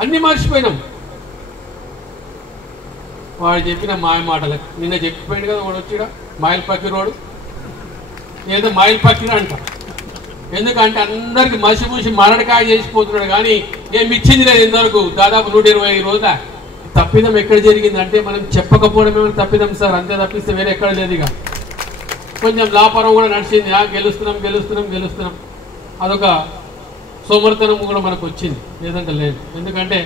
అన్ని మర్చిపోయినాం. వాడు చెప్పిన మాయ మాటలకు నిన్న చెప్పిపోయాడు కదా, వాడు వచ్చిడా మైల్ పక్కిరోడు ఏదో మైల్ పక్కిరా అంట. ఎందుకంటే అందరికి మసిమూసి మరడకాయ చేసిపోతున్నాడు, కానీ ఏమి ఇచ్చింది లేదు ఇంతవరకు. దాదాపు 125 రోజుల తప్పిదం ఎక్కడ జరిగిందంటే మనం చెప్పకపోవడమే తప్పిదం సార్, అంతే తప్పిస్తే వేరే ఎక్కడ లేదు. ఇక కొంచెం లాపరం కూడా నడిచింది, గెలుస్తున్నాం. అదొక సోమర్తనం కూడా మనకు వచ్చింది, లేదంటే లేదు. ఎందుకంటే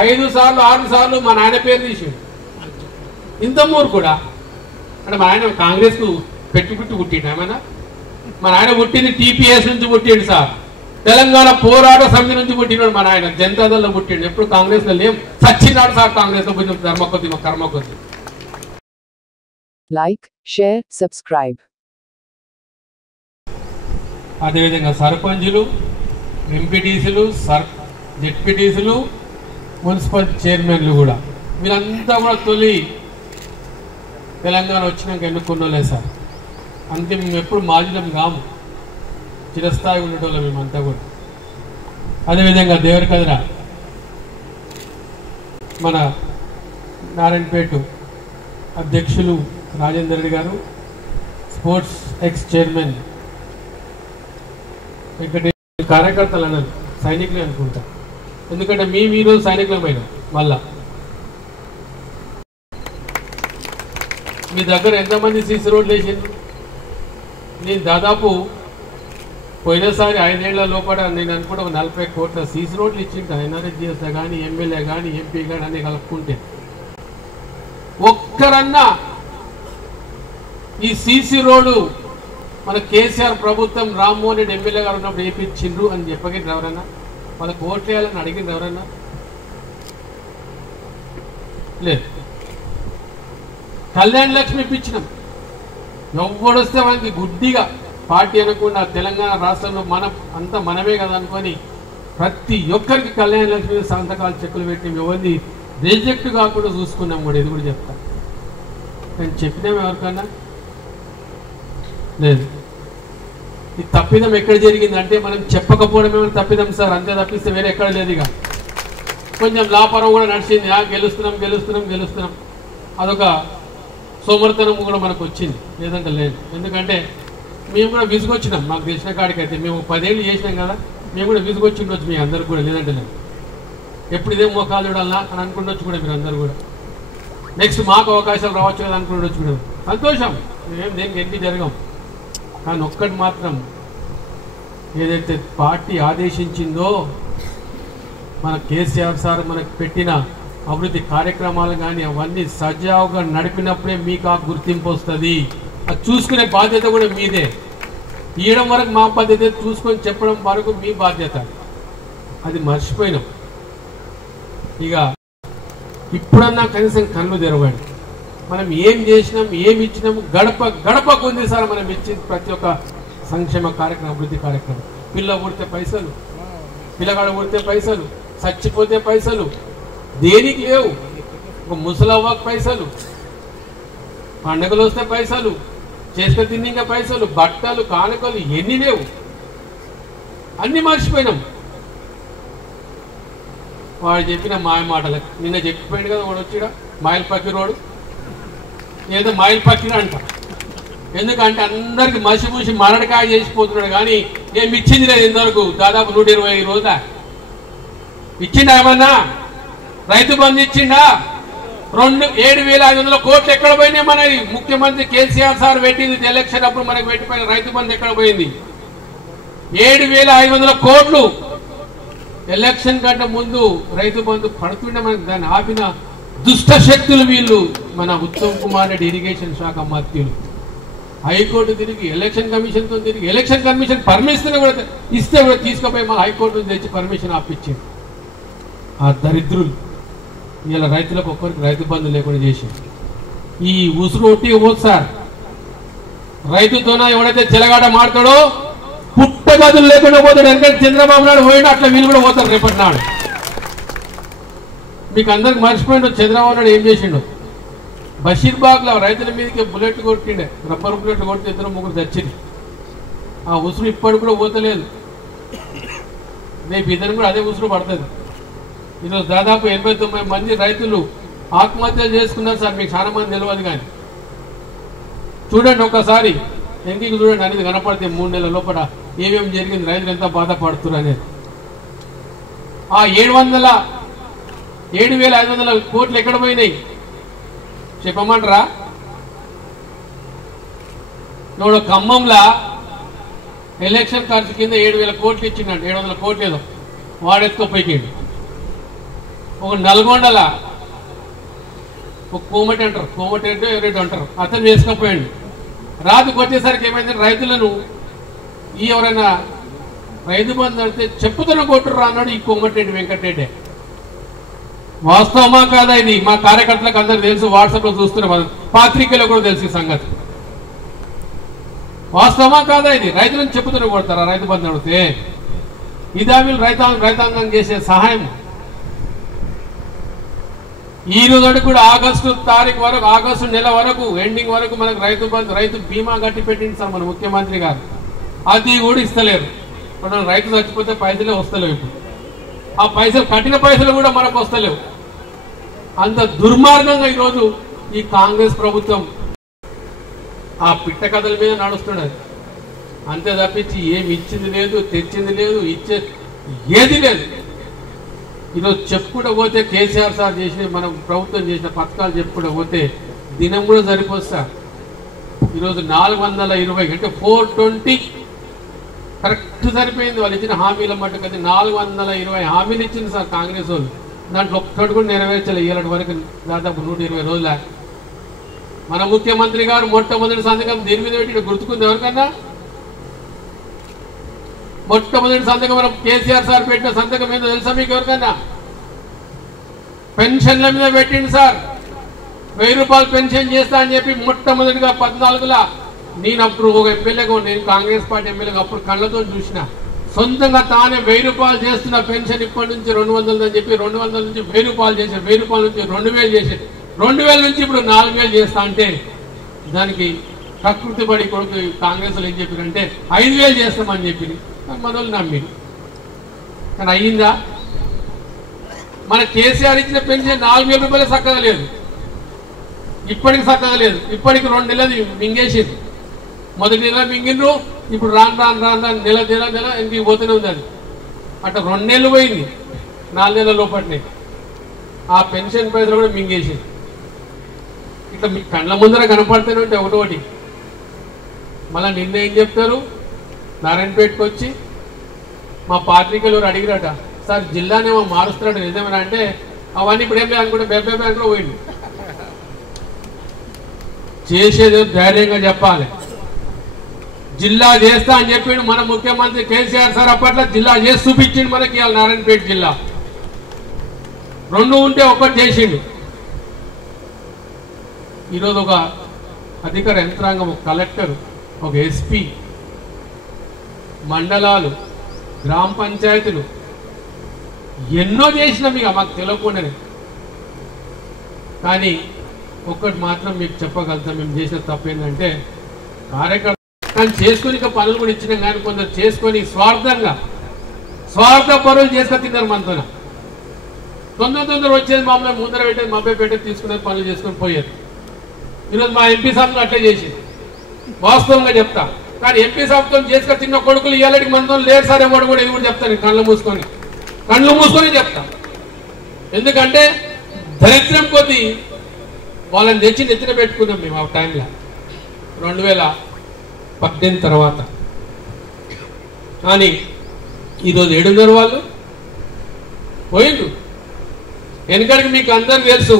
5 సార్లు 6 సార్లు మా నాయన పేరు తీసాడు. ఇంత మూరు కూడా అంటే మా ఆయన కాంగ్రెస్కు పెట్టి పుట్టిండు. ఏమైనా మా నాయన పుట్టింది టీపీఎస్ నుంచి పుట్టిండు సార్, తెలంగాణ పోరాట సమితి నుంచి పుట్టినాడు మా నాయన, జనతాదళలో పుట్టిండు. ఎప్పుడు కాంగ్రెస్లో లేం, సచ్చినాడు సార్ కాంగ్రెస్లో పుట్టిన ధర్మ కొద్ది మా కర్మ కొద్ది. Like, share, subscribe. అదేవిధంగా సర్పంచులు, ఎంపీటీసీలు, జెడ్పీటీసీలు, మున్సిపల్ చైర్మన్లు కూడా వీళ్ళంతా కూడా తొలి తెలంగాణ వచ్చినాక ఎన్నుకున్నోలే సార్. అందుకే మేము ఎప్పుడు మాజీలం కాము, చిరస్థాయి ఉండేటోళ్ళం మేమంతా కూడా. అదేవిధంగా దేవరకద్ర మన నారాయణపేట అధ్యక్షులు రాజేందర్ రెడ్డి గారు, స్పోర్ట్స్ ఎక్స్ చైర్మన్ వెంకటేశ్వర, కార్యకర్తలు అన్నారు సైనికులే అనుకుంటా, ఎందుకంటే మేము ఈరోజు సైనికులమైన మళ్ళా. మీ దగ్గర ఎంతమంది సీసీ రోడ్లు వేసిండ్రు? నేను దాదాపు పోయినసారి 5 ఏళ్ల లోపల నేను అనుకుంటే 40 కోట్ల సీసీ రోడ్లు ఇచ్చింట. ఎన్ఆర్ఎస్జిఎస్ కానీ, ఎమ్మెల్యే కానీ, ఎంపీ కానీ అన్ని కలుపుకుంటే ఒక్కరన్నా ఈ సీసీ రోడ్డు మన కేసీఆర్ ప్రభుత్వం రామ్మోహన్ రెడ్డి ఎమ్మెల్యే గారు ఉన్నప్పుడు వేయించిండ్రు అని చెప్పగలిగిన ఎవరన్నా? వాళ్ళకి ఓట్లు వేయాలని అడిగింది ఎవరన్నా? లేదు. కళ్యాణ లక్ష్మి ఇప్పించినాం, ఎవడొస్తే మనకి గుడ్డిగా పార్టీ అనకుండా తెలంగాణ రాష్ట్రంలో మనం అంతా మనమే కదా అనుకొని ప్రతి ఒక్కరికి కళ్యాణ లక్ష్మి సంతకాలు చెక్కులు పెట్టి ఎవరిని రిజెక్ట్ కాకుండా చూసుకున్నాం కూడా. ఇది కూడా చెప్తా, నేను చెప్పినాం ఎవరికన్నా? లేదు. ఈ తప్పిదం ఎక్కడ జరిగిందంటే మనం చెప్పకపోవడమే తప్పిదం సార్, అంతే తప్పిస్తే వేరే ఎక్కడ లేదు. ఇక కొంచెం లాపరం కూడా నడిచింది, గెలుస్తున్నాం. అదొక సోమర్తనం కూడా మనకు వచ్చింది, లేదంటే లేదు. ఎందుకంటే మేము కూడా విసుగొచ్చినాం, మాకు తెలిసిన కాడికి అయితే. మేము 10 ఏళ్ళు చేసినాం కదా, మేము కూడా విసుగొచ్చి ఉండొచ్చు మీ అందరికి కూడా, లేదంటే లేదు. ఎప్పుడు ఇదే మోకాలు చూడాలా అని అనుకుండొచ్చు కూడా మీరు అందరు కూడా. నెక్స్ట్ మాకు అవకాశాలు రావచ్చు కదా అనుకుండొచ్చు కూడా. సంతోషం, మేము దేనికి ఎన్ని జరగం. కానీ ఒక్కటి మాత్రం, ఏదైతే పార్టీ ఆదేశించిందో మన కేసీఆర్ సార్ మనకు పెట్టిన అభివృద్ధి కార్యక్రమాలు కానీ అవన్నీ సజావుగా నడిపినప్పుడే మీకు ఆ గుర్తింపు వస్తుంది. అది చూసుకునే బాధ్యత కూడా మీదే. ఇవ్వడం వరకు మా బాధ్యత, చూసుకొని చెప్పడం వరకు మీ బాధ్యత. అది మర్చిపోయినాం. ఇక ఇప్పుడన్నా కనీసం కళ్ళు తెరవండి. మనం ఏం చేసినాం, ఏమి ఇచ్చినాము, గడపకు ఉంది సార్ మనం ఇచ్చింది ప్రతి ఒక్క సంక్షేమ కార్యక్రమం, అభివృద్ధి కార్యక్రమం. పిల్ల పుడితే పైసలు, పిల్లగాడ పుడితే పైసలు, చచ్చిపోతే పైసలు, దేనికి లేవు. ఒక ముసలవ్వకు పైసలు, పండుగలు వస్తే పైసలు, చేసుక తిన్నిగా పైసలు, బట్టలు, కానుకలు ఎన్ని లేవు, అన్ని మర్చిపోయినాం. వాడు చెప్పిన మాయ మాటలకు నిన్న చెప్పిపోయాడు కదా, వాడు వచ్చిడా మైల్ పక్కిరోడు ఏదో మైల్ పక్కిరా అంట. ఎందుకంటే అందరికి మసిమూసి మరడకాయ చేసిపోతున్నాడు, కానీ ఏమి ఇచ్చింది లేదు ఇంతవరకు. దాదాపు 125 రోజుల ఇచ్చిండా? ఏమన్నా రైతు బంధు ఇచ్చిండా? 7,500 కోట్లు ఎక్కడ పోయినాయి? మన ముఖ్యమంత్రి కేసీఆర్ సార్ పెట్టింది ఎలక్షన్ అప్పుడు మనకు పెట్టిపోయిన రైతు బంధు ఎక్కడ పోయింది? 7,500 కోట్లు ఎలక్షన్ కంటే ముందు రైతు బంధు పడుతుండే మనకు దాన్ని ఆపిన దుష్ట శక్తులు వీళ్ళు. మన ఉత్తమ్ కుమార్ రెడ్డి ఇరిగేషన్ శాఖ మంత్రులు హైకోర్టు తిరిగి, ఎలక్షన్ కమిషన్తో తిరిగి, ఎలక్షన్ కమిషన్ పర్మిషన్ కూడా ఇస్తే కూడా తీసుకుపోయి మా హైకోర్టు తెచ్చి పర్మిషన్ ఆపించింది. ఆ దరిద్రులు ఇలా రైతులకు ఒక్కరికి రైతు బంధు లేకుండా చేసి ఈ ఉసురు ఒట్టి పోదు సార్. రైతుతోన ఎవడైతే చెలగాట మాడతాడో పుట్టగదులు లేకుండా పోతాడు. ఎందుకంటే చంద్రబాబు నాయుడు పోయినా అట్లా వీళ్ళు కూడా పోతారు రేపటి నాడు. మీకు అందరికి మర్చిపోయిండు చంద్రబాబు నాయుడు ఏం చేసిండు. బషీర్బాగ్లో రైతుల మీదకి బుల్లెట్ కొట్టిండే, రబ్బర్ బుల్లెట్ కొట్టి 2-3 చచ్చింది. ఆ ఉసురు ఇప్పటికి కూడా పోతలేదు. రేపు ఇద్దరు కూడా అదే ఉసురు పడుతుంది. ఈరోజు దాదాపు 89 మంది రైతులు ఆత్మహత్యలు చేసుకున్నారు సార్. మీకు చాలా మంది తెలియదు కానీ చూడండి ఒకసారి ఎంకికి చూడండి అనేది కనపడితే 3 నెలల లోపల ఏమేమి జరిగింది, రైతులు ఎంత బాధపడుతున్నారు అనేది. ఆ 7,500 కోట్లు ఎక్కడ పోయినాయి చెప్పమంటారా? ఇప్పుడు ఖమ్మంలా ఎలక్షన్ ఖర్చు కింద 7,000 కోట్లు ఇచ్చిందంట, 700 కోట్లు ఏదో వాడెత్తుకోపోయిండు. ఒక నల్గొండల ఒక కోమటి అంటారు, కోమటి అంటే ఎవరైతే అంటారు, అతను వేసుకపోయాడు. రాత్రికి వచ్చేసరికి ఏమైంది, రైతులను ఎవరైనా రైతు బంధు అంటే చెప్పుతున్న కొట్టురు అన్నాడు ఈ కోమటిరెడ్డి వెంకటరెడ్డి. వాస్తవమా కాదా ఇది? మా కార్యకర్తలకు అందరికి తెలుసు, వాట్సాప్ లో చూస్తున్నాం, పాత్రికలో కూడా తెలుసు ఈ సంగతి. వాస్తవమా కాదా ఇది? రైతులను చెప్పుతున్న కొడతారా రైతు బంధు అడిగితే? ఇదా వీళ్ళు రైతాంగం చేసే సహాయం? ఈ రోజు కూడా ఆగస్టు తారీఖు వరకు, ఆగస్టు నెల వరకు ఎండింగ్ వరకు మనకు రైతు బంధు, రైతు బీమా కట్టి పెట్టింది సార్ మన ముఖ్యమంత్రి గారు. అది కూడా ఇస్తలేరు. ఇప్పుడు రైతు చచ్చిపోతే పైసలే వస్తలేవు. ఇప్పుడు ఆ పైసలు కట్టిన పైసలు కూడా మనకు వస్తలేవు. అంత దుర్మార్గంగా ఈరోజు ఈ కాంగ్రెస్ ప్రభుత్వం ఆ పిట్ట కథల మీద నడుస్తున్నది. అంతే తప్పించి ఏమి ఇచ్చింది లేదు, తెచ్చింది లేదు, ఏది లేదు. ఈరోజు చెప్పుకుంటూ పోతే కేసీఆర్ సార్ చేసిన, మనం ప్రభుత్వం చేసిన పథకాలు చెప్పుకుంటూ పోతే దినం కూడా సరిపోదు సార్. ఈరోజు 420 అంటే 420 కరెక్ట్ సరిపోయింది. వాళ్ళు ఇచ్చిన హామీల మట్టుకు అది 420 హామీలు ఇచ్చింది సార్ కాంగ్రెస్ వాళ్ళు. దాంట్లో ఒక్కటి కూడా నెరవేర్చలే ఇలాంటి వరకు, దాదాపు 120 రోజుల. మన ముఖ్యమంత్రి గారు మొట్టమొదటి సంతకం దీని మీద పెట్టి గుర్తుకుంది ఎవరికన్నా? మొట్టమొదటి సంతకం మనం కేసీఆర్ సార్ పెట్టిన సంతకం మీద తెలుసా మీకు ఎవరికన్నా? పెన్షన్ల మీద పెట్టింది సార్. 1000 రూపాయలు పెన్షన్ చేస్తా అని చెప్పి మొట్టమొదటిగా 14లో నేను అప్పుడు ఒక ఎమ్మెల్యేగా, నేను కాంగ్రెస్ పార్టీ ఎమ్మెల్యేగా అప్పుడు కళ్ళతో చూసిన. సొంతంగా తానే 1000 రూపాయలు చేస్తున్న పెన్షన్ ఇప్పటి నుంచి 200 అని చెప్పి 200 నుంచి 1000 రూపాయలు చేసి, 1000 రూపాయల నుంచి 2000 చేసి, 2000 నుంచి ఇప్పుడు 4000 చేస్తా అంటే దానికి ప్రకృతి పడి కొడుకు కాంగ్రెస్ ఏం చెప్పారంటే 5000 చేస్తామని చెప్పి మన వాళ్ళు నమ్మి. కానీ అయ్యిందా? మన కేసీఆర్ ఇచ్చిన పెన్షన్ 4000 రూపాయలు చక్కగా లేదు, ఇప్పటికి చక్కగా లేదు. ఇప్పటికి 2 నెలలు మింగేసింది. మొదటి నెల మింగిండ్రు, ఇప్పుడు రాను నెల ఇంటికి పోతూనే ఉంది. అది అట్లా 2 నెలలు పోయింది, 4 నెలల లోపట్నే ఆ పెన్షన్ పైసలు కూడా మింగేసింది. ఇట్లా మీ కళ్ళ ముందర కనపడుతూనే ఉంటే ఒకటి. మళ్ళీ నిన్న ఏం చెప్తారు, నారాయణపేటకు వచ్చి మా పాత్రికలు అడిగిరట, సార్ జిల్లానేమో మారుస్తున్నాడు నిజమేనా అంటే, అవన్నీ ఇప్పుడు ఏం లేదు అనుకుంటే బెబ్బే బ్యాంక్లో పోయింది. చేసేది ధైర్యంగా చెప్పాలి. జిల్లా చేస్తా అని చెప్పిండు మన ముఖ్యమంత్రి కేసీఆర్ సార్. అప్పట్లో జిల్లా చేసి చూపించిండు మనకి. ఇవాళ నారాయణపేట జిల్లా 2 ఉంటే 1 చేసిండు. ఈరోజు ఒక అధికార యంత్రాంగం, ఒక కలెక్టర్, ఒక ఎస్పీ, మండలాలు, గ్రామ పంచాయతీలు ఎన్నో చేసినాం ఇక మాకు తెలియకుండానే. కానీ ఒక్కటి మాత్రం మీకు చెప్పగలుగుతాం, మేము చేసిన తప్పు ఏంటంటే కార్యకర్త కానీ చేసుకుని పనులు కూడా ఇచ్చినాం. కానీ కొందరు చేసుకొని స్వార్థ పనులు చేసుకొని తిన్నారు మనతో. తొందర వచ్చేది మామూలుగా ముందర పెట్టేది, మబ్బై పెట్టేది, తీసుకునేది, పనులు చేసుకొని పోయేది. ఈరోజు మా ఎంపీ సాబ్లు అట్లే చేసేది, వాస్తవంగా చెప్తా. కానీ ఎంపీ సాబ్తో చేసుకొని తిన్న కొడుకులు ఇవాళకి మనతో లేరు సార్. ఎవడు కూడా ఇది కూడా చెప్తాను, కళ్ళు మూసుకొని చెప్తా. ఎందుకంటే దరిద్రం కొద్దీ వాళ్ళని తెచ్చి నెత్తిన పెట్టుకున్నాం మేము ఆ టైంలో 2018 తర్వాత. కానీ ఈరోజు 7 వాళ్ళు పోయిండు. వెనకడికి మీకు అందరికి తెలుసు,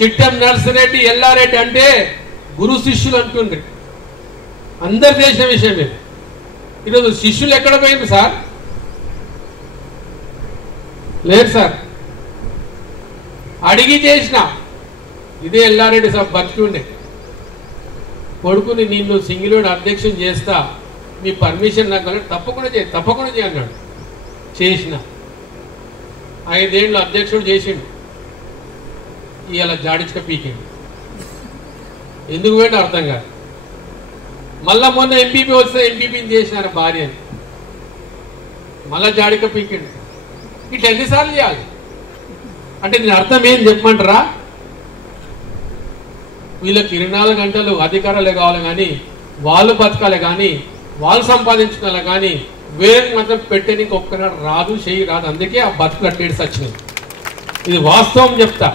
చిట్టం నర్సిరెడ్డి, ఎల్లారెడ్డి అంటే గురు శిష్యులు అంటుండ్రి. అందరు చేసిన విషయమే. ఈరోజు శిష్యులు ఎక్కడ పోయింది సార్? లేదు సార్. అడిగి చేసిన ఇదే ఎల్లారెడ్డి సార్ బతికి ఉండే. కొడుకుని నిన్ను సింగిలోడ్ అధ్యక్షుని చేస్తా, మీ పర్మిషన్ నాకు తప్పకుండా చేయి అన్నాడు. చేసిన 5 ఏళ్ళు అధ్యక్షుడు చేసిండు. ఇవాళ జాడించుక పీకిండు. ఎందుకు పోయిందో అర్థం కాదు. మళ్ళా మొన్న ఎంపీపీ వస్తే ఎంపీపీని చేసినారు భార్యని, మళ్ళా జాడిక పీకిండు. ఇట్లా ఎన్నిసార్లు చేయాలి అంటే దీని అర్థం ఏం చెప్పమంటారా? వీళ్ళకి 24 గంటలు అధికారాలే కావాలి కానీ వాళ్ళు బతకాలే కానీ వాళ్ళు సంపాదించుకోవాలి కానీ వేరే మాత్రం పెట్టడానికి ఒక్కనాడు రాదు, చెయ్యి రాదు. అందుకే ఆ బతుకులు అట్టేసి వచ్చినాయి. ఇది వాస్తవం చెప్తా.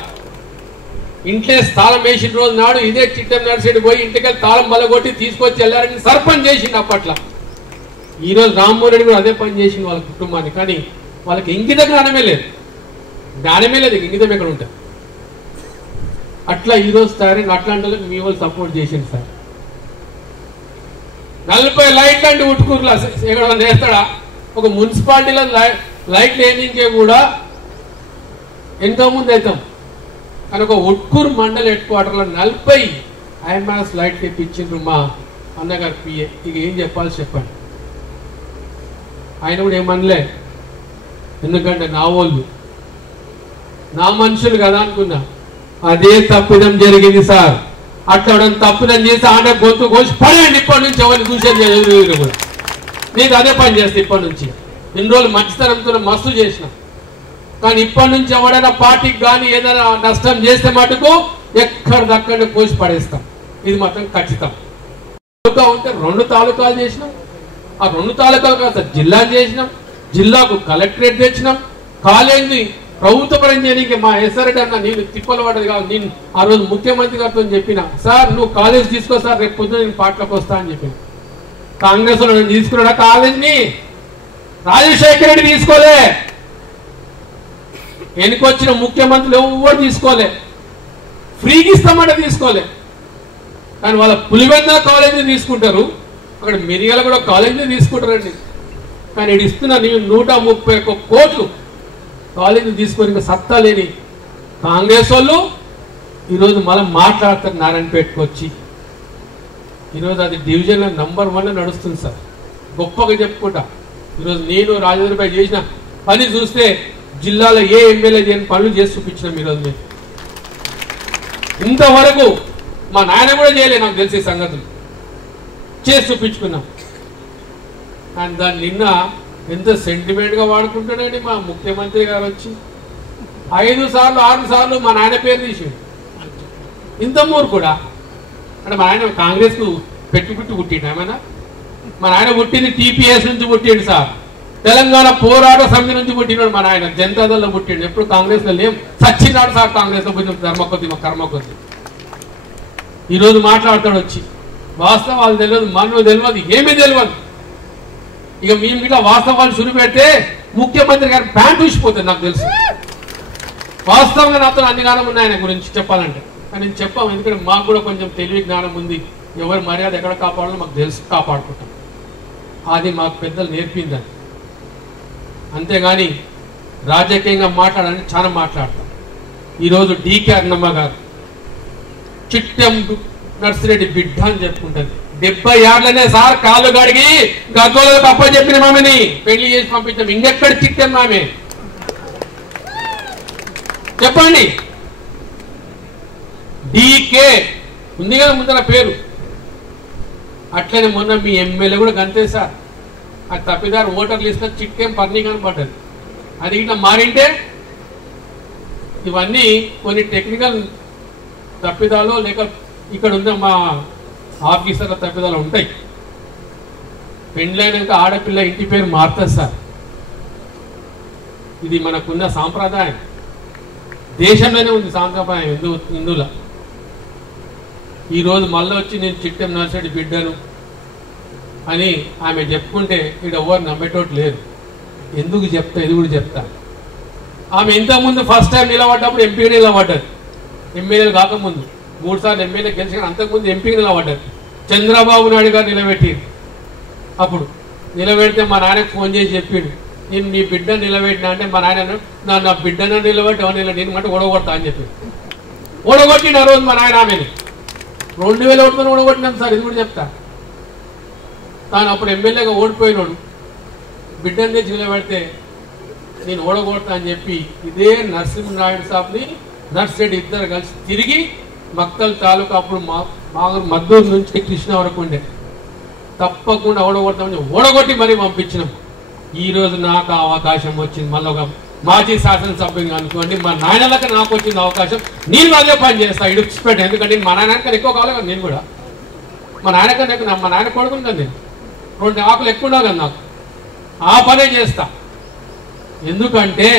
ఇంట్లో తాళం వేసిన రోజు నాడు ఇదే చిట్టం నర్సరీ పోయి ఇంటికి తాళం బలగొట్టి తీసుకొచ్చి వెళ్ళారని సర్పంచ్ చేసింది అప్పట్లో. ఈరోజు రామ్మోహన్ రెడ్డి కూడా అదే పని చేసింది వాళ్ళ కుటుంబాన్ని. కానీ వాళ్ళకి ఇంగిత జ్ఞానమే లేదు, ఇంగితం ఎక్కడ ఉంటుంది. అట్లా ఈరోజు తయారైన అట్లాంటి వాళ్ళకి మీ వాళ్ళు సపోర్ట్ చేసింది సార్. 40 లైట్లు అంటే ఉట్టుకూరులో ఎక్కడ వేస్తాడా? ఒక మున్సిపాలిటీలో లైట్లు వేయించే కూడా ఎంతో ముందు అవుతాం కానీ ఒక ఉట్కూరు మండల హెడ్ క్వార్టర్లో 40 ఐమాస్ లైట్ తెప్పించిండ్రు మా అన్నగారు పిఏ. ఇక ఏం చెప్పాలి చెప్పండి. ఆయన కూడా ఏమనలే, ఎందుకంటే నా వాళ్ళు నా మనుషులు కదా అనుకున్నా. అదే తప్పిదం జరిగింది సార్. అట్లా తప్పిదం చేసి ఆడ గొంతు కోసి పడేయండి. ఇప్పటి నుంచి ఎవరిని చూసేది కూడా నేను అదే పని చేస్తా. ఇప్పటి నుంచి ఇన్ని రోజులు మంచితనంతో మస్తు చేసిన, కానీ ఇప్పటి నుంచి ఎవడైనా పార్టీకి కానీ ఏదైనా నష్టం చేస్తే మటుకు ఎక్కడిదక్కడే కోసి పడేస్తాం. ఇది మాత్రం ఖచ్చితం. తాలూకా ఉంటే 2 తాలూకాలు చేసినాం, ఆ 2 తాలూకాలు కాస్త జిల్లా చేసినాం, జిల్లాకు కలెక్టరేట్ తెచ్చినాం, కాలేజీ ప్రభుత్వ పరం చేయడానికి మా ఎస్ఆర్రెడ్డి అన్న నేను తిప్పలు పడ్డది కాదు. నేను ఆ రోజు ముఖ్యమంత్రి గారితో చెప్పిన, సార్ నువ్వు కాలేజ్ తీసుకో సార్, రేపు పొద్దున నేను పార్టీలోకి వస్తా అని చెప్పిన. కాంగ్రెస్ లో నేను తీసుకున్నాడా కాలేజ్ని? రాజశేఖర రెడ్డి తీసుకోలే, ఎన్నికొచ్చిన ముఖ్యమంత్రులు ఎవరు తీసుకోలే, ఫ్రీకి ఇస్తామంటే తీసుకోలే. కానీ వాళ్ళ పులివెందుల కాలేజీని తీసుకుంటారు, అక్కడ మిరియాల కూడా కాలేజీని తీసుకుంటారండి. కానీ ఇది ఇస్తున్నా నేను 131 కోట్లు కాలేజీని తీసుకొని ఇంకా సత్తా లేని కాంగ్రెస్ వాళ్ళు ఈరోజు మనం మాట్లాడతారు నారాయణపేటకు వచ్చి. ఈరోజు అది డివిజన్లో నంబర్ 1 నడుస్తుంది సార్, గొప్పగా చెప్పుకుంటా. ఈరోజు నేను రాజేంద్ర భాయ్ చేసిన పని చూస్తే జిల్లాలో ఏ ఎమ్మెల్యే చేయని పనులు చేసి చూపించినాం. ఈరోజు మేము ఇంతవరకు మా నాయన కూడా చేయలే, నాకు తెలిసే సంగతులు చేసి చూపించుకున్నాం. అండ్ దాన్ని నిన్న ఎంత సెంటిమెంట్గా వాడుకుంటాడండి మా ముఖ్యమంత్రి గారు వచ్చి 5 సార్లు 6 సార్లు మా నాయన పేరు తీసిండు. ఇంత మూరు కూడా అంటే మా ఆయన కాంగ్రెస్కు పెట్టుకుంటూ పుట్టిండు ఏమైనా? మా నాయన పుట్టింది టీపీఎస్ నుంచి పుట్టిండు సార్, తెలంగాణ పోరాట సమితి నుంచి పుట్టినాడు మా నాయన, జనతాదళలో పుట్టిండు. ఎప్పుడు కాంగ్రెస్లో లేం, చచ్చినాడు సార్ కాంగ్రెస్లో పుట్టిన ధర్మ కొద్ది మా కర్మ కొద్ది. ఈరోజు మాట్లాడతాడు వచ్చి, వాస్తవాలు తెలియదు, మనకు తెలియదు, ఏమీ తెలియదు. ఇక మేము ఇట్లా వాస్తవాలు శురు పెడితే ముఖ్యమంత్రి గారి ప్యాంట్ ఊసిపోతుంది నాకు తెలుసు. వాస్తవంగా నాతో అన్ని జ్ఞానం ఉన్నాయి ఆయన గురించి చెప్పాలంటే, కానీ నేను చెప్పాము. ఎందుకంటే మాకు కూడా కొంచెం తెలివి జ్ఞానం ఉంది, ఎవరి మర్యాద ఎక్కడ కాపాడాలో మాకు తెలుసు, కాపాడుకుంటాం. అది మాకు పెద్దలు నేర్పిందని. అంతేగాని రాజకీయంగా మాట్లాడాలని చాలా మాట్లాడతాం. ఈరోజు డీకే అన్నమ్మ గారు చిట్టెం నర్సిరెడ్డి బిడ్డ అని చెప్పుకుంటుంది. 70 ఏళ్లనే సార్ కాళ్ళు గడిగి గద్దోలకు తప్ప చెప్పిన మామని పెళ్లి చేసి పంపించాం. ఇంకెక్కడ చిట్టెం మామే చెప్పండి? డీకే ఉంది కదా ముందర పేరు. అట్లనే మొన్న మీ ఎమ్మెల్యే కూడా గంతే సార్, ఆ తప్పిదారు ఓటర్ లిస్ట్ చిట్టెం పర్ని కనపడ్డది. అది ఇట్లా మారింటే ఇవన్నీ కొన్ని టెక్నికల్ తప్పిదాలు లేక ఇక్కడ ఉన్న మా ఆఫీసర్ల తప్పిదాలు ఉంటాయి. పెండ్లైనాక ఆడపిల్ల ఇంటి పేరు మారుతుంది సార్, ఇది మనకున్న సాంప్రదాయం, దేశంలోనే ఉంది సాంప్రదాయం హిందువుల. ఈరోజు మళ్ళీ వచ్చి నేను చిట్టెం నర్సిరెడ్డి బిడ్డను అని ఆమె చెప్పుకుంటే ఇక్కడ ఎవరు నమ్మేటోటి లేదు. ఎందుకు చెప్తా, ఇది కూడా చెప్తా. ఆమె ఇంతకుముందు ఫస్ట్ టైం నిలబడ్డప్పుడు ఎంపీ నిలబడ్డది, ఎమ్మెల్యేలు కాకముందు 3 సార్లు ఎమ్మెల్యే గెలిచి, అంతకుముందు ఎంపీకి నిలబడ్డది. చంద్రబాబు నాయుడు గారు నిలబెట్టి, అప్పుడు నిలబెడితే మా నాయనకు ఫోన్ చేసి చెప్పిండు, నేను మీ బిడ్డను నిలబెట్టినా అంటే మా నాయన నా బిడ్డను నిలబెట్టి నేను మాట ఓడగొడతా అని చెప్పి ఓడగొట్టిన రోజు మా నాయన ఆమెని 2001 ఓడగొట్టినాం సార్. ఇది కూడా చెప్తా. తాను అప్పుడు ఎమ్మెల్యేగా ఓడిపోయినాడు, బిడ్డను తెచ్చి నిలబెడితే నేను ఓడగొడతా అని చెప్పి ఇదే నరసింహనాయుడు సాబ్ని నర్సిరెడ్డి ఇద్దరు కలిసి తిరిగి మక్తల్ తాలూకా అప్పుడు మద్దూరు నుంచి కృష్ణ వరకు ఉండే, తప్పకుండా ఓడగొడతామని ఓడగొట్టి మరీ పంపించినాం. ఈరోజు నాకు అవకాశం వచ్చింది, మళ్ళీ ఒక మాజీ శాసనసభ్యుని అనుకోండి, మా నాయనలకు నాకు వచ్చిన అవకాశం నేను అదే పని చేస్తా ఇడిచిపెట్ట. ఎందుకంటే మా నాయనకన్నా ఎక్కువ కావాలి కదా, నేను కూడా మా నాయనకన్నా ఎక్కువ, మా నాయన కొడుకుని కదా, నేను 2 ఆకులు ఎక్కువ ఉన్నావు కదా, నాకు ఆ పనే చేస్తా. ఎందుకంటే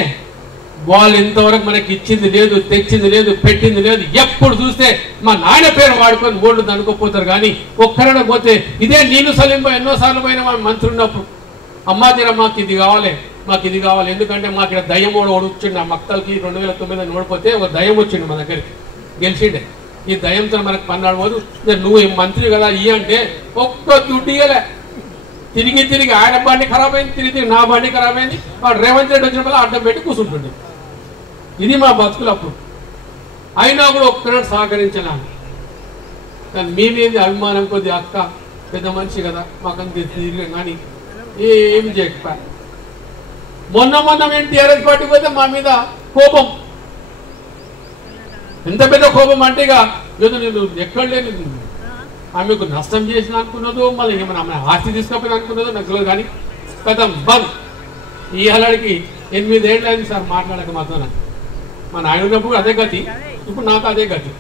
వాళ్ళు ఇంతవరకు మనకి ఇచ్చింది లేదు, తెచ్చింది లేదు, పెట్టింది లేదు. ఎప్పుడు చూస్తే మా నాయన పేరు వాడుకొని ఓళ్ళు దనుకోపోతారు. కానీ ఒక్కరైనా పోతే ఇదే నేను సలీంబా ఎన్నోసార్లు పోయిన మా మంత్రి ఉన్నప్పుడు, అమ్మా తీరా మాకు ఇది కావాలి, మాకు ఇది కావాలి. ఎందుకంటే మాకు ఇక్కడ దయ్యం కూడా వచ్చిండు. ఆ మక్తలకి 2009 ఓడిపోతే ఒక దయ్యం వచ్చిండు మా దగ్గరికి, గెలిచిండే. ఈ దయ్యంతో మనకు పన్నాడు పోదు. నువ్వు మంత్రి కదా ఇయ్య అంటే ఒక్క దుడ్డు ఇయ్యలే. తిరిగి తిరిగి ఆయన బండి ఖరాబ్ అయింది, తిరిగి తిరిగి నా బండి ఖరాబ్ అయింది. వాడు రేవంత్ రెడ్డి వచ్చిన వల్ల అడ్డం పెట్టి కూర్చుంటుండే. ఇది మా బతుకులు అప్పుడు. అయినా కూడా ఒక్కనాడు సహకరించాను. కానీ మీ మీద అభిమానం కొద్ది, అక్క పెద్ద మనిషి కదా మాకంత తిరిగి, కానీ ఏం చేయకపో. మొన్న మేము టీఆర్ఎస్ పార్టీ పోతే మా మీద కోపం, ఎంత పెద్ద కోపం అంటే ఇక ఏదో నేను ఎక్కడ లేని ఆమెకు నష్టం చేసిన అనుకున్నదో, మళ్ళీ ఏమైనా ఆమె ఆస్తి తీసుకపోయిన అనుకున్నదో నాకు తెలియదు. కానీ పెద్ద బంద్ ఈ అలడికి 8 ఏళ్ళు అయింది సార్ మాట్లాడక మాతో. మా నాయన ఉన్నప్పుడు అదే గతి, ఇప్పుడు నాకు అదే గతి.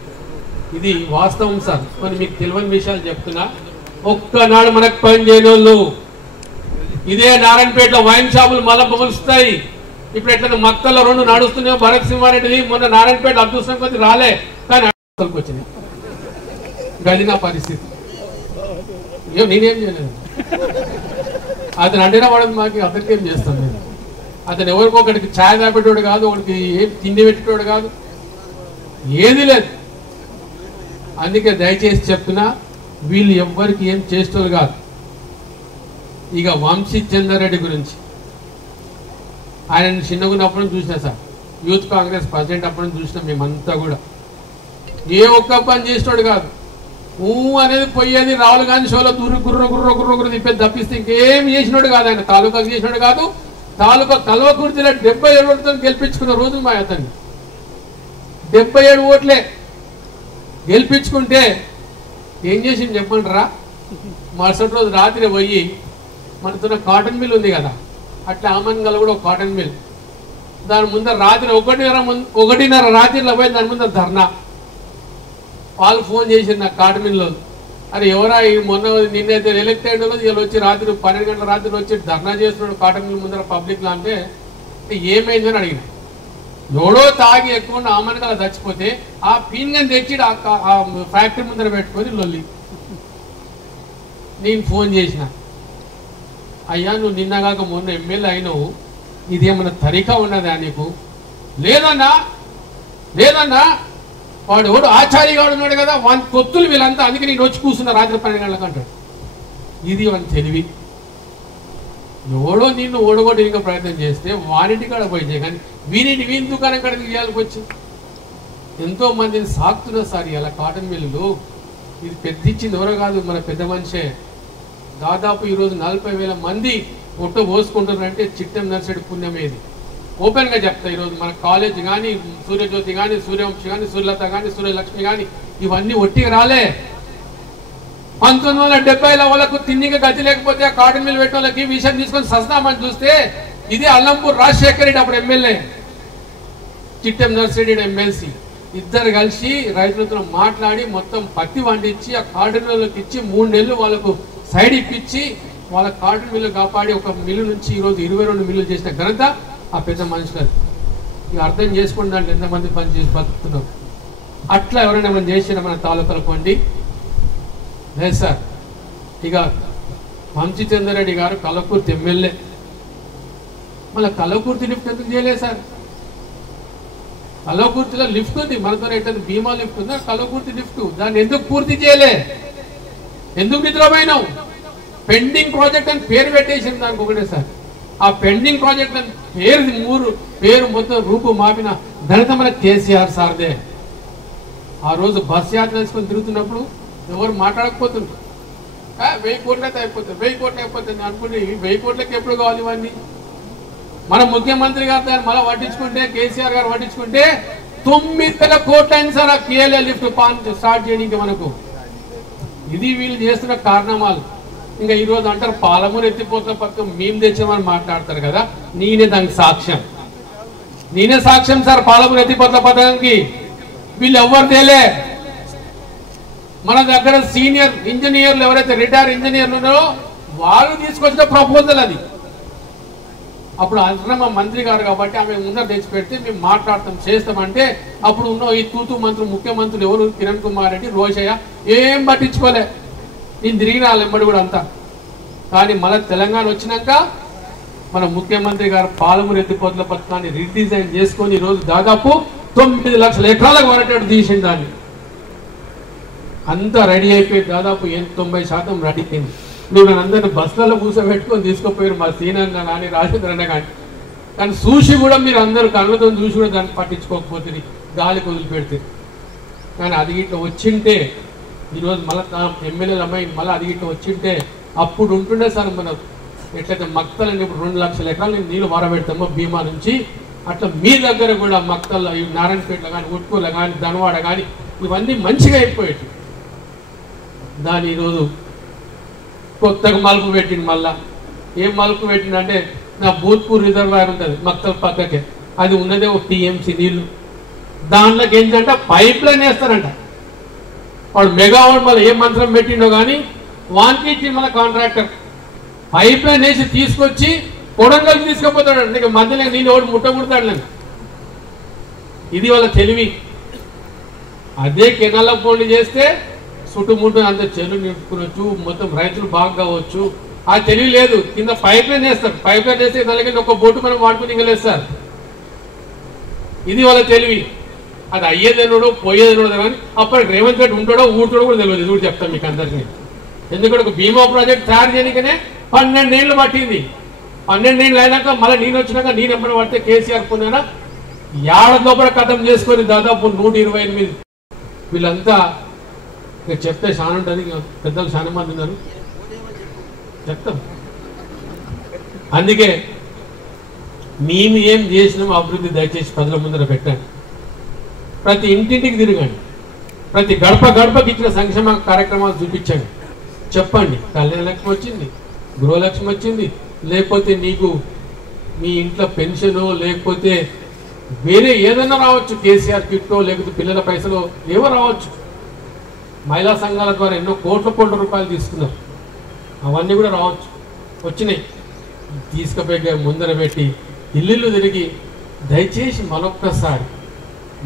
ఇది వాస్తవం సార్. కొన్ని మీకు తెలియని విషయాలు చెప్తున్నా. ఒక్కనాడు మనకు పని చేయని వాళ్ళు ఇదే నారాయణపేటలో వైన్ షాపులు మళ్ళా పొగులుస్తాయి. ఇప్పుడు ఎట్లా మక్కల్లో 2 నడుస్తున్నాయో, భరత్ సింహారెడ్డిది మొన్న నారాయణపేట అదృష్టం కొద్ది రాలే, కానీ వచ్చినాయి. గది నా పరిస్థితి. నేనేం చేయలేదు. అతను అంటేనే వాడు మాకు అతనికి ఏం చేస్తాను నేను. అతను ఎవరికి ఒకటికి ఛాయ్ తాపెట్టేవాడు కాదు, ఒకటికి ఏం తిండి పెట్టేవాడు కాదు, ఏది లేదు. అందుకే దయచేసి చెప్తున్నా, వీళ్ళు ఎవ్వరికి ఏం చేసేవాళ్ళు కాదు. ఇక వంశీ చంద్రారెడ్డి గురించి, ఆయన చిన్నగున్నప్పుడు చూసినా సార్, యూత్ కాంగ్రెస్ ప్రెసిడెంట్ అప్పుడు చూసినాం మేమంతా కూడా. ఏ ఒక్క పని చేసేవాడు కాదు. అనేది పోయేది రాహుల్ గాంధీ షోలో గుర్ర తిప్పేది తప్పిస్తే ఇంకేం చేసినాడు కాదు. ఆయన తాలూకాకు చేసినాడు కాదు. తాలూకా కల్వకుర్తిలో 77 ఓట్లతో గెలిపించుకున్న రోజు మా అతన్ని 77 ఓట్లే గెలిపించుకుంటే ఏం చేసింది చెప్పండిరా. మరుసటి రోజు రాత్రి పోయి మనతో కాటన్ మిల్ ఉంది కదా, అట్లా ఆమన్గల్ కూడా ఒక కాటన్ మిల్, దాని ముందర రాత్రి 1:30 రాత్రిలో పోయి దాని ముందర ధర్నా. వాళ్ళు ఫోన్ చేసింది నాకు కాటన్ మిల్లో, అరే ఎవరా మొన్న నిన్నైతే ఎలక్ట్ అయిన వాళ్ళు వీళ్ళు వచ్చి రాత్రి 12 గంటల రాత్రి వచ్చి ధర్నా చేస్తున్నాడు కాటన్ మిల్ ముందర పబ్లిక్లో. అంటే ఏమైందని అడిగిన. ఎవడో తాగి ఎక్కువ ఆమన్గల చచ్చిపోతే ఆ పీన్గని తెచ్చి ఆ ఫ్యాక్టరీ ముందర పెట్టుకొని లొల్లి. నేను ఫోన్ చేసిన, అయ్యా నువ్వు నిన్నగాక మొన్న ఎమ్మెల్యే అయినావు, ఇదేమన్నా తరీకా ఉన్నదా నీకు? లేదన్నా వాడు ఎవడు ఆచార్యగాడు ఉన్నాడు కదా, వాని పొత్తులు వీళ్ళంతా, అందుకే నేను వచ్చి కూర్చున్నా రాత్రి 12 గంటలకు అంటాడు. ఇది వాని తెలివి. ఎవడో నిన్ను ఓడగొట్టడానికి ప్రయత్నం చేస్తే వానింటి కాడ పోయి చేయ, కానీ వీని దుకాణం కాడ తీయాలకు వచ్చింది. ఎంతో మందిని సాకుతున్నారు సార్ ఇలా కాటన్ మిల్లులు. ఇది పెద్ద ఇచ్చింది ఎవరో కాదు, మన పెద్ద మనిషే. దాదాపు ఈరోజు 40,000 మంది ఒట్ట పోసుకుంటున్నారంటే చిట్టెం నర్సడి పుణ్యమేది. ఓపెన్గా చెప్తా, ఈరోజు మన కాలేజ్ కానీ, సూర్యజ్యోతి కానీ, సూర్యవంశి కానీ, సూర్యలత కానీ, సూర్యలక్ష్మి కానీ ఇవన్నీ ఒట్టిగా రాలే. 1970లో వాళ్ళకు తిన్నిగా గతి లేకపోతే ఆ కాటన్ మిల్ పెట్టిన వాళ్ళకి విషయం తీసుకొని సస్తామని చూస్తే ఇదే అల్లంపూర్ రాజశేఖర్ రెడ్డి అప్పుడు ఎమ్మెల్యే, చిట్టెం నర్సిరెడ్డి ఎమ్మెల్సీ, ఇద్దరు కలిసి రైతులతో మాట్లాడి మొత్తం పత్తి వండించి ఆ కాటన్ మిల్లుకి ఇచ్చి 3 నెలలు వాళ్ళకు సైడ్ ఇప్పించి వాళ్ళ కాటన్ మిల్లు కాపాడి ఒక మిల్లు నుంచి ఈరోజు 22 మిల్లులు చేసిన ఘనత ఆ పెద్ద మనుషులు. ఇక అర్థం చేసుకోండి దాంట్లో ఎంతమంది పని చేసి బతుకుతున్నారు. అట్లా ఎవరైనా మనం చేసిన మన తాలూకాలు కొండి లేదు సార్. ఇక వంశీ చంద్రారెడ్డి గారు కలవకుర్తి ఎమ్మెల్యే, మళ్ళీ కలవకుర్తి లిఫ్ట్ ఎందుకు చేయలేదు సార్? కలవకుర్తిలో లిఫ్ట్ ఉంది, మనతో ఎట్లా భీమా లిఫ్ట్ ఉందా, కలవకుర్తి లిఫ్ట్, దాన్ని ఎందుకు పూర్తి చేయలే? ఎందుకు నిద్రపోయినావు? పెండింగ్ ప్రాజెక్ట్ అని పేరు పెట్టేసింది దానికి ఒకటే సార్. ఆ పెండింగ్ ప్రాజెక్ట్ అని పేరు మొత్తం రూపు మాపిన ఘనత మన కేసీఆర్ సార్దే. ఆ రోజు బస్ యాత్ర వేసుకొని తిరుగుతున్నప్పుడు ఎవరు మాట్లాడకపోతున్నారు. 1000 కోట్లయితే అయిపోతుంది, 1000 కోట్లు అయిపోతుంది అనుకుంటే 1000 కోట్లకి ఎప్పుడు కావాలి ఇవన్నీ? మన ముఖ్యమంత్రి గారు దాన్ని మళ్ళీ పట్టించుకుంటే, కేసీఆర్ గారు పట్టించుకుంటే 9,000 కోట్లు అయింది సార్ ఆ కేఎల్ఏ లిఫ్ట్ స్టార్ట్ చేయడానికి మనకు. ఇది వీళ్ళు చేస్తున్న కారణాలు. ఇంకా ఈ రోజు అంటారు పాలమూరు ఎత్తిపోతున్న పథకం మేము తెచ్చామని మాట్లాడతారు కదా, నేనే దానికి సాక్ష్యం. నేనే సాక్ష్యం సార్. పాలమూరు ఎత్తిపోతల పథకానికి వీళ్ళు ఎవరు తేలే. మన దగ్గర సీనియర్ ఇంజనీర్లు ఎవరైతే రిటైర్ ఇంజనీర్లు ఉన్నారో వాళ్ళు తీసుకొచ్చిన ప్రపోజల్ అది. అప్పుడు అన్నమ మంత్రి గారు కాబట్టి ఆమె ముందర తెచ్చి పెడితే మేము మాట్లాడతాం చేస్తామంటే అప్పుడు ఉన్న ఈ తూతు మంత్రులు ముఖ్యమంత్రులు ఎవరు కిరణ్ కుమార్ రెడ్డి రోషయ్య ఏం పట్టించుకోలే. నేను తిరిగిన వాళ్ళెంబడి కూడా అంతా. కానీ మళ్ళీ తెలంగాణ వచ్చినాక మన ముఖ్యమంత్రి గారు పాలమూరు ఎత్తిపోతల పథకాన్ని రీడిజైన్ చేసుకొని ఈరోజు దాదాపు 9 లక్షల ఎకరాలకు వరటట్టు తీసింది. దాన్ని అంతా రెడీ అయిపోయి దాదాపు 90% రెడీ అయింది. నువ్వు నన్ను అందరిని బస్సులలో కూర్చోబెట్టుకొని తీసుకుపోయారు మా సీనన్న కానీ రాజేంద్ర అన్న కానీ. కానీ చూసి కూడా మీరు అందరూ కళ్ళతో చూసి కూడా దాన్ని పట్టించుకోకపోతే గాలికి వదిలిపెడితే. కానీ అది ఇట్లా వచ్చింటే ఈరోజు మళ్ళీ ఎమ్మెల్యేలు అమ్మాయి మళ్ళీ అది ఇట్లా వచ్చింటే అప్పుడు ఉంటుండే సార్. మనం ఎట్లయితే మక్తలని ఇప్పుడు 2 లక్షల ఎకరాలు నీళ్ళు వారబెడతామో భీమా నుంచి, అట్లా మీ దగ్గర కూడా మక్తల్లో నారాయణపేటలో కానీ ఉట్కూరులో కానీ ధనవాడ కానీ ఇవన్నీ మంచిగా అయిపోయేవి. దాని ఈరోజు కొత్తగా మలుపు పెట్టింది. మళ్ళా ఏం మలుపు పెట్టిందంటే నా భూత్పూర్ రిజర్వాయర్ ఉంటుంది మక్తల్ పక్కకే, అది ఉన్నదే ఒక టీఎంసీ నీళ్లు. దాంట్లోకి ఏంటంటే పైప్ లైన్ వేస్తారంట. వాడు మెగావాట్ మళ్ళీ ఏ మంత్రం పెట్టిండో కానీ వానికి ఇచ్చి మన కాంట్రాక్టర్ పైప్ లైన్ వేసి తీసుకొచ్చి కొడంగల్ తీసుకుపోతాడు. నీకు మధ్యలో నీళ్ళు ఒకటి ముట్టకుడతాడు నేను. ఇది వాళ్ళ తెలివి. అదే కెనాల పోండి చేస్తే చుట్టుముట్టు అంత చెరువు నింపుకోవచ్చు, మొత్తం రైతులు బాగా కావచ్చు. ఆ తెలివి లేదు. కింద పైప్ లైన్ వేస్తారు. పైప్ లైన్ వేస్తే దానికి ఒక బోటు మనం వాడుకుని ఇంకలేస్తారు. ఇది వాళ్ళ తెలివి. అది అయ్యేదనుడో పోయేదనుడో కానీ అప్పటికి రేవంత్ రెడ్డి ఉంటాడో ఊరుతాడో కూడా తెలియదు. ఇది కూడా చెప్తాను మీకు అందరికీ. ఎందుకంటే ఒక భీమా ప్రాజెక్ట్ తయారు చేయడానికనే 12 ఏళ్ళు పట్టింది. 12 ఏళ్ళు అయినాక మళ్ళీ నేను వచ్చినాక నేను ఎప్పుడు పడితే కేసీఆర్ పొందినా ఏడాది లోపల కథం చేసుకొని దాదాపు 128 వీళ్ళంతా చెప్తే చాలా ఉంటుంది. పెద్దలు చాలా మంది ఉన్నారు చెప్తాం. అందుకే మేము ఏం చేసినామో అభివృద్ధి దయచేసి ప్రజల ముందర పెట్టండి. ప్రతి ఇంటింటికి తిరగండి. ప్రతి గడప గడపకి ఇచ్చిన సంక్షేమ కార్యక్రమాలు చూపించండి. చెప్పండి కళ్యాణ లక్ష్మి వచ్చింది, గృహలక్ష్మి వచ్చింది, లేకపోతే నీకు మీ ఇంట్లో పెన్షను, లేకపోతే వేరే ఏదైనా రావచ్చు, కేసీఆర్ కిట్టో, లేకపోతే పిల్లల పైసలు ఏవో రావచ్చు. మహిళా సంఘాల ద్వారా ఎన్నో కోట్ల రూపాయలు తీసుకున్నారు. అవన్నీ కూడా రావచ్చు, వచ్చినాయి. తీసుకుపోయి ముందర పెట్టి ఇల్లు తిరిగి దయచేసి మరొక్కసారి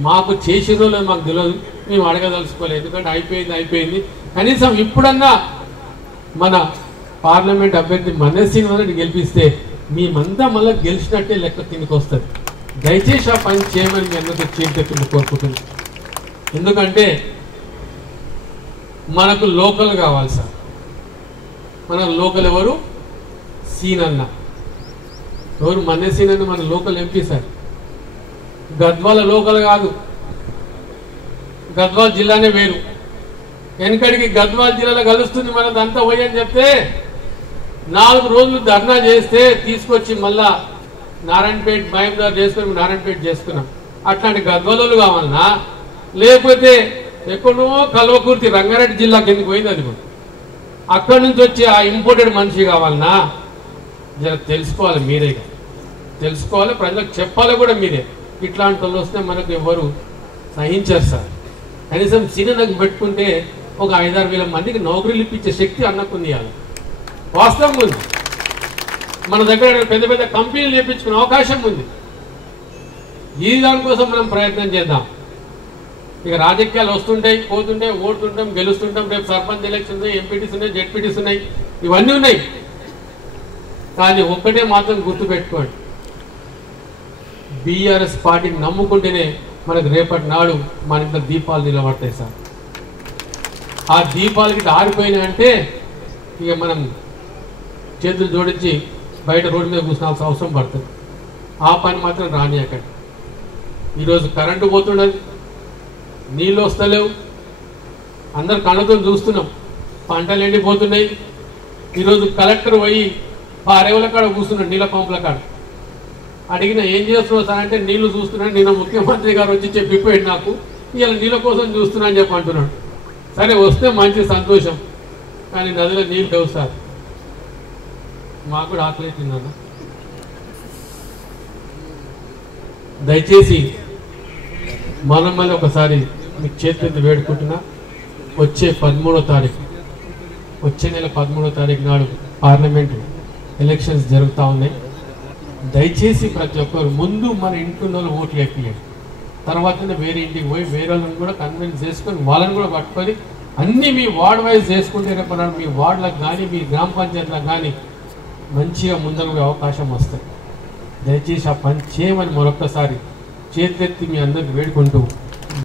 మాకు చేసేదో లేదు మాకు తెలియదు, మేము అడగదలుచుకోలేదు. ఎందుకంటే అయిపోయింది. కనీసం ఇప్పుడన్నా మన పార్లమెంట్ అభ్యర్థి మనస్సిని గెలిపిస్తే మేమంతా మళ్ళీ గెలిచినట్టే లెక్క కిందకి వస్తుంది. దయచేసి ఆ పని చేయమని మీ అందరికీ చేతులు కోరుకుంటున్నాను. ఎందుకంటే మనకు లోకల్ కావాలి సార్. మన లోకల్ ఎవరు? సీనన్న. ఎవరు? మన్నే సీనన్న మన local MP sir. Gadwal local కాదు, గద్వాల జిల్లానే వేరు. వెనకడికి గద్వాల జిల్లాలో కలుస్తుంది మనదంతా పోయి అని చెప్తే 4 రోజులు ధర్నా చేస్తే తీసుకొచ్చి మళ్ళా నారాయణపేట మహబూబ్నగర్ చేసుకుని నారాయణపేట చేసుకున్నాం. అట్లాంటి గద్వాలలు కావాలన్నా, లేకపోతే ఎక్కడో కల్వకుర్తి రంగారెడ్డి జిల్లాకి ఎందుకు పోయింది అది కూడా, అక్కడి నుంచి వచ్చి ఆ ఇంపోర్టెడ్ మనిషి కావాలన్నా జర తెలుసుకోవాలి. మీరే తెలుసుకోవాలి, ప్రజలకు చెప్పాలి కూడా మీరే. ఇట్లాంటి వాళ్ళు వస్తే మనకు ఎవరు సహించారు సార్. కనీసం సీనియర్లకు పెట్టుకుంటే ఒక 5-6 వేల మందికి నౌకరీలు ఇప్పించే శక్తి అన్నకుంది. వాస్తవం ఉంది. మన దగ్గర పెద్ద పెద్ద కంపెనీలు చేయించుకునే అవకాశం ఉంది. ఈ దానికోసం మనం ప్రయత్నం చేద్దాం. ఇక రాజకీయాలు వస్తుంటాయి, పోతుంటాయి, ఓడుతుంటాం, గెలుస్తుంటాం. రేపు సర్పంచ్ ఎలక్షన్స్ ఉన్నాయి, ఎంపీటీస్ ఉన్నాయి, జెడ్పీటీస్ ఉన్నాయి, ఇవన్నీ ఉన్నాయి. కానీ ఒక్కటే మాత్రం గుర్తుపెట్టుకోండి, బీఆర్ఎస్ పార్టీని నమ్ముకుంటేనే మనకు రేపటి నాడు మన ఇంట్లో దీపాలు నిలబడతాయి సార్. ఆ దీపాలకి ఆరిపోయినాయంటే ఇక మనం చేతులు జోడించి బయట రోడ్డు మీద కూర్చున్నాల్సిన అవసరం పడుతుంది. ఆ పని మాత్రం రాని. అక్కడ ఈరోజు కరెంటు పోతున్నది, నీళ్ళు వస్తలేవు, అందరు కళ్ళతో చూస్తున్నాం, పంటలు ఎండిపోతున్నాయి. ఈరోజు కలెక్టర్ పోయి పారేవుల కాడ కూర్చున్నాడు, నీళ్ళ పంపుల కాడ. అడిగిన ఏం చేస్తున్నావు సార్ అంటే నీళ్లు చూస్తున్నాను, నిన్న ముఖ్యమంత్రి గారు వచ్చి చెప్పిపోయాడు నాకు, ఇలా నీళ్ళ కోసం చూస్తున్నా అని చెప్పి అంటున్నాడు. సరే వస్తే మంచి సంతోషం, కానీ నదిలో నీళ్ళు లేవు సార్. మాకు కూడా ఆకలి తిన్నాను. దయచేసి మనం మళ్ళీ ఒకసారి మీకు చేతులెత్తి వేడుకుంటున్నా. వచ్చే 13వ తారీఖు, వచ్చే నెల 13వ తారీఖు నాడు పార్లమెంట్ ఎలక్షన్స్ జరుగుతూ ఉన్నాయి. దయచేసి ప్రతి ఒక్కరు ముందు మన ఇంట్లో వాళ్ళు ఓట్లు వేపియండి. తర్వాతనే వేరే ఇంటికి పోయి వేరే వాళ్ళని కూడా కన్విన్స్ చేసుకొని వాళ్ళని కూడా పట్టుకొని అన్నీ మీ వార్డ్ వైజ్ చేసుకుంటే రేపు మీ వార్డులకు కానీ మీ గ్రామ పంచాయతీలకు కానీ మంచిగా ముందుకు పోయే అవకాశం వస్తుంది. దయచేసి ఆ పని చేయమని మరొక్కసారి చేతులెత్తి మీ అందరికి వేడుకుంటూ